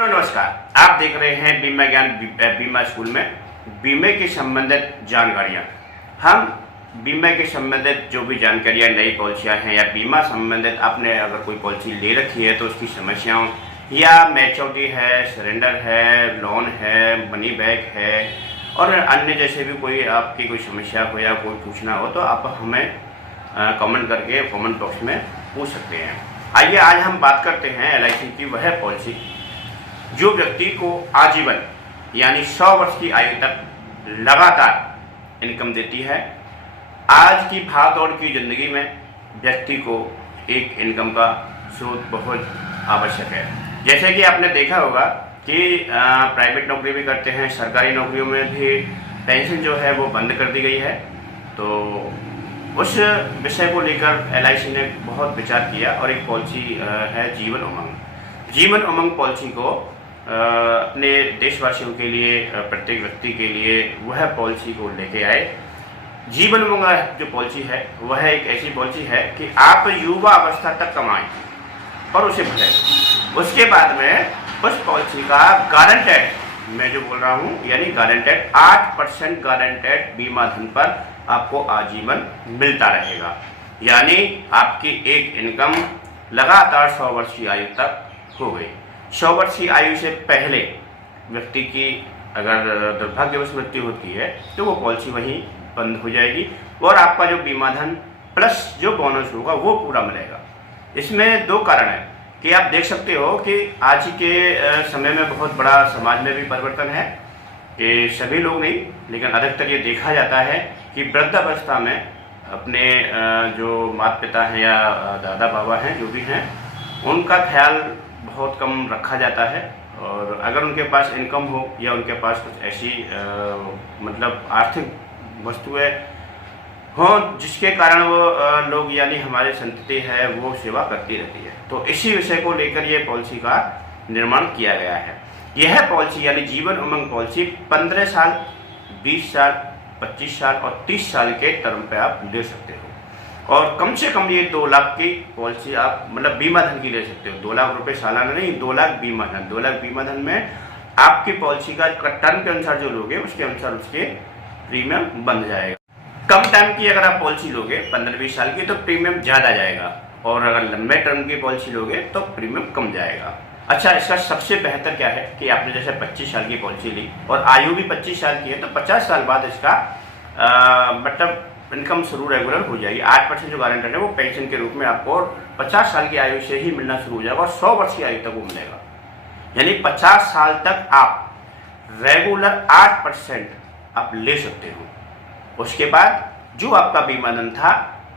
नमस्कार, आप देख रहे हैं बीमा ज्ञान बीमा स्कूल में बीमे के संबंधित जानकारियाँ। हम बीमा के संबंधित जो भी जानकारियाँ, नई पॉलिसियाँ हैं या बीमा संबंधित आपने अगर कोई पॉलिसी ले रखी है तो उसकी समस्याओं या मैच्योरिटी है, सरेंडर है, लोन है, मनी बैक है और अन्य जैसे भी कोई आपकी कोई समस्या हो या कोई पूछना हो तो आप हमें कमेंट करके कमेंट बॉक्स में पूछ सकते हैं। आइए आज हम बात करते हैं LIC की वह पॉलिसी जो व्यक्ति को आजीवन यानी 100 वर्ष की आयु तक लगातार इनकम देती है। आज की भागदौड़ की ज़िंदगी में व्यक्ति को एक इनकम का स्रोत बहुत आवश्यक है। जैसे कि आपने देखा होगा कि प्राइवेट नौकरी भी करते हैं, सरकारी नौकरियों में भी पेंशन जो है वो बंद कर दी गई है। तो उस विषय को लेकर LIC ने बहुत विचार किया और एक पॉलिसी है जीवन उमंग। जीवन उमंग पॉलिसी को अपने देशवासियों के लिए, प्रत्येक व्यक्ति के लिए वह पॉलिसी को लेके आए। जीवन उमंग जो पॉलिसी है वह एक ऐसी पॉलिसी है कि आप युवा अवस्था तक कमाएं और उसे भरें। उसके बाद में उस पॉलिसी का गारंटेड, मैं जो बोल रहा हूँ यानी गारंटेड 8% गारंटेड बीमा धन पर आपको आजीवन मिलता रहेगा। यानी आपकी एक इनकम लगातार 100 वर्ष की आयु तक हो गई। 100 वर्ष की आयु से पहले व्यक्ति की अगर दुर्भाग्यवश मृत्यु होती है तो वो पॉलिसी वहीं बंद हो जाएगी और आपका जो बीमा धन प्लस जो बोनस होगा वो पूरा मिलेगा। इसमें दो कारण है कि आप देख सकते हो कि आज के समय में बहुत बड़ा समाज में भी परिवर्तन है कि सभी लोग नहीं लेकिन अधिकतर ये देखा जाता है कि वृद्धावस्था में अपने जो माता पिता हैं या दादा बाबा हैं जो भी हैं उनका ख्याल बहुत कम रखा जाता है। और अगर उनके पास इनकम हो या उनके पास कुछ ऐसी मतलब आर्थिक वस्तुएं हों जिसके कारण वो लोग यानी हमारी संतति है वो सेवा करती रहती है, तो इसी विषय को लेकर ये पॉलिसी का निर्माण किया गया है। यह पॉलिसी यानी जीवन उमंग पॉलिसी 15 साल, 20 साल, 25 साल और 30 साल के टर्म पे आप ले सकते हो और कम से कम ये 2 लाख की पॉलिसी आप मतलब बीमा धन की ले सकते हो। 2 लाख रुपए सालाना नहीं, 2 लाख बीमा धन। 2 लाख बीमा धन में आपकी पॉलिसी का टर्म के अनुसार जो लोगे उसके अनुसार उसके प्रीमियम बन जाएगा। कम टाइम की अगर आप पॉलिसी लोगे 15-20 साल की तो प्रीमियम ज़्यादा जाएगा और अगर लंबे टर्म की पॉलिसी लोगे तो प्रीमियम कम जाएगा। अच्छा, इसका सबसे बेहतर क्या है कि आपने जैसे 25 साल की पॉलिसी ली और आयु भी 25 साल की है तो 50 साल बाद इसका मतलब इनकम शुरू रेगुलर हो जाएगी। 8% जो गारंटेड है वो पेंशन के रूप में आपको 50 साल की आयु से ही मिलना शुरू हो जाएगा और 100 वर्ष की आयु तक वो मिलेगा। यानी 50 साल तक आप रेगुलर 8% आप ले सकते हो। उसके बाद जो आपका बीमा धन था,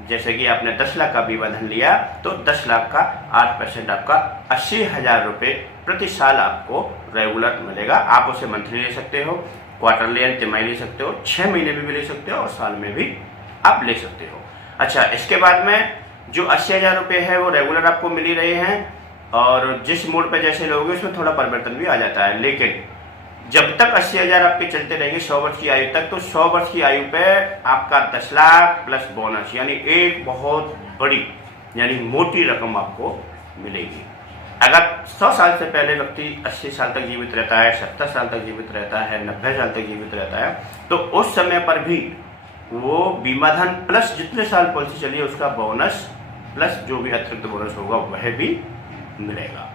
जैसे कि आपने 10 लाख का बीमा धन लिया तो 10 लाख का 8% आपका 80,000 रुपये प्रति साल आपको रेगुलर मिलेगा। आप उसे मंथली ले सकते हो, क्वार्टरली यानी तिमाही ले सकते हो, 6 महीने में भी ले सकते हो और साल में भी आप ले सकते हो। अच्छा, इसके बाद में जो 80,000 रुपये है वो रेगुलर आपको मिल ही रहे हैं और जिस मोड पर जैसे लोगे उसमें थोड़ा परिवर्तन भी आ जाता है, लेकिन जब तक 80,000 आपके चलते रहेंगे 100 वर्ष की आयु तक, तो 100 वर्ष की आयु पे आपका 10 लाख प्लस बोनस यानी एक बहुत बड़ी यानी मोटी रकम आपको मिलेगी। अगर 100 साल से पहले व्यक्ति 80 साल तक जीवित रहता है, 70 साल तक जीवित रहता है, 90 साल तक जीवित रहता है तो उस समय पर भी वो बीमा धन प्लस जितने साल पॉलिसी चली है उसका बोनस प्लस जो भी अतिरिक्त बोनस होगा वह भी मिलेगा।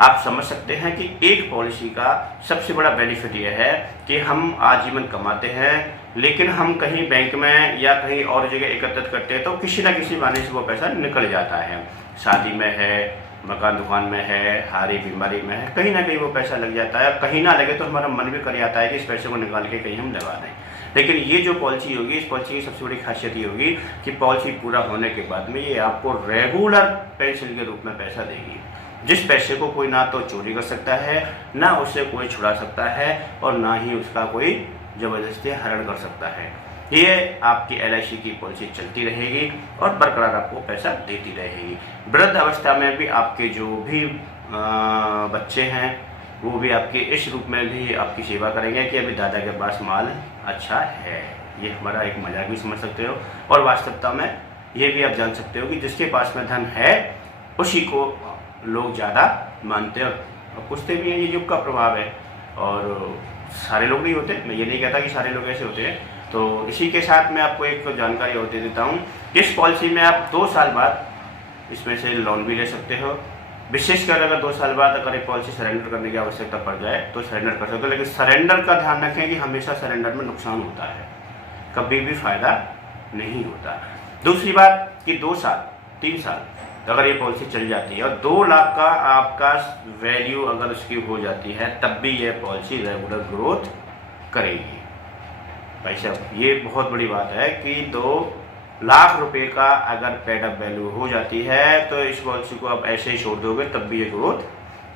आप समझ सकते हैं कि एक पॉलिसी का सबसे बड़ा बेनिफिट यह है कि हम आजीवन कमाते हैं लेकिन हम कहीं बैंक में या कहीं और जगह एकत्रित करते हैं तो किसी न किसी बहाने से वो पैसा निकल जाता है। शादी में है, मकान दुकान में है, हारी बीमारी में है, कहीं ना कहीं वो पैसा लग जाता है। कहीं ना लगे तो हमारा मन भी कर जाता है कि इस पैसे को निकाल के कहीं हम लगा दें। लेकिन ये जो पॉलिसी होगी, इस पॉलिसी की सबसे बड़ी खासियत ये होगी कि पॉलिसी पूरा होने के बाद में ये आपको रेगुलर पेंशन के रूप में पैसा देगी, जिस पैसे को कोई ना तो चोरी कर सकता है, ना उसे कोई छुड़ा सकता है और ना ही उसका कोई ज़बरदस्ती हरण कर सकता है। ये आपकी LIC की पॉलिसी चलती रहेगी और बरकरार आपको पैसा देती रहेगी। वृद्ध अवस्था में भी आपके जो भी बच्चे हैं वो भी आपके इस रूप में भी आपकी सेवा करेंगे कि अभी दादा के पास माल अच्छा है। ये हमारा एक मजाक भी समझ सकते हो और वास्तविकता में ये भी आप जान सकते हो कि जिसके पास में धन है उसी को लोग ज़्यादा मानते और पूछते भी हैं, ये युग का प्रभाव है। और सारे लोग नहीं होते, मैं ये नहीं कहता कि सारे लोग ऐसे होते हैं। तो इसी के साथ मैं आपको एक जानकारी और दे देता हूँ। इस पॉलिसी में आप 2 साल बाद इसमें से लोन भी ले सकते हो। विशेषकर अगर 2 साल बाद अगर ये पॉलिसी सरेंडर करने की आवश्यकता पड़ जाए तो सरेंडर कर सकते हो, लेकिन सरेंडर का ध्यान रखें कि हमेशा सरेंडर में नुकसान होता है, कभी भी फायदा नहीं होता। दूसरी बात कि 2 साल 3 साल अगर ये पॉलिसी चल जाती है और 2 लाख का आपका वैल्यू अगर उसकी हो जाती है, तब भी ये पॉलिसी रेगुलर ग्रोथ करेगी। भाई साहब, ये बहुत बड़ी बात है कि 2 लाख रुपए का अगर पेड अप वैल्यू हो जाती है तो इस पॉलिसी को आप ऐसे ही छोड़ दोगे, तब भी ये ग्रोथ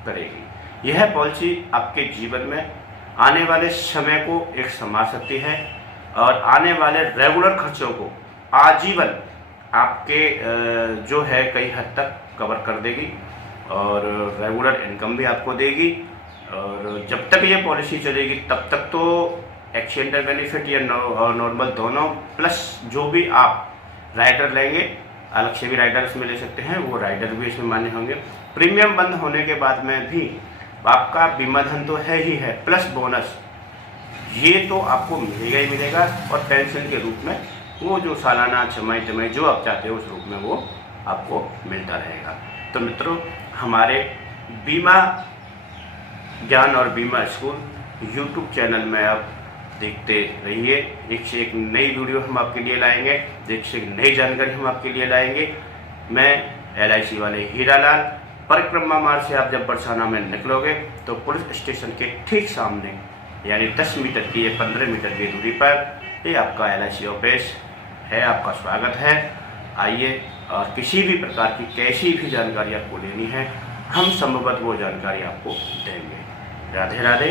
करेगी। यह पॉलिसी आपके जीवन में आने वाले समय को एक संभाल सकती है और आने वाले रेगुलर खर्चों को आजीवन आपके जो है कई हद तक कवर कर देगी और रेगुलर इनकम भी आपको देगी। और जब तक ये पॉलिसी चलेगी तब तक तो एक्सीडेंटल बेनिफिट या नॉर्मल दोनों प्लस जो भी आप राइडर लेंगे, अलग से भी राइडर इसमें ले सकते हैं, वो राइडर भी इसमें मान्य होंगे। प्रीमियम बंद होने के बाद में भी आपका बीमा धन तो है ही है, प्लस बोनस ये तो आपको मिलेगा ही मिलेगा। और पेंशन के रूप में वो जो सालाना छमाही जो आप चाहते हो उस रूप में वो आपको मिलता रहेगा। तो मित्रों, हमारे बीमा ज्ञान और बीमा स्कूल यूट्यूब चैनल में आप देखते रहिए। एक से एक नई वीडियो हम आपके लिए लाएंगे, एक से एक नई जानकारी हम आपके लिए लाएंगे। मैं LIC वाले हीरालाल, परिक्रमा मार्ग से आप जब बरसाना में निकलोगे तो पुलिस स्टेशन के ठीक सामने यानी 10 मीटर की या 15 मीटर की दूरी पर ये आपका LIC ऑफिस है। आपका स्वागत है। आइए और किसी भी प्रकार की कैसी भी जानकारी आपको लेनी है, हम संभवतः वो जानकारी आपको देंगे। राधे राधे।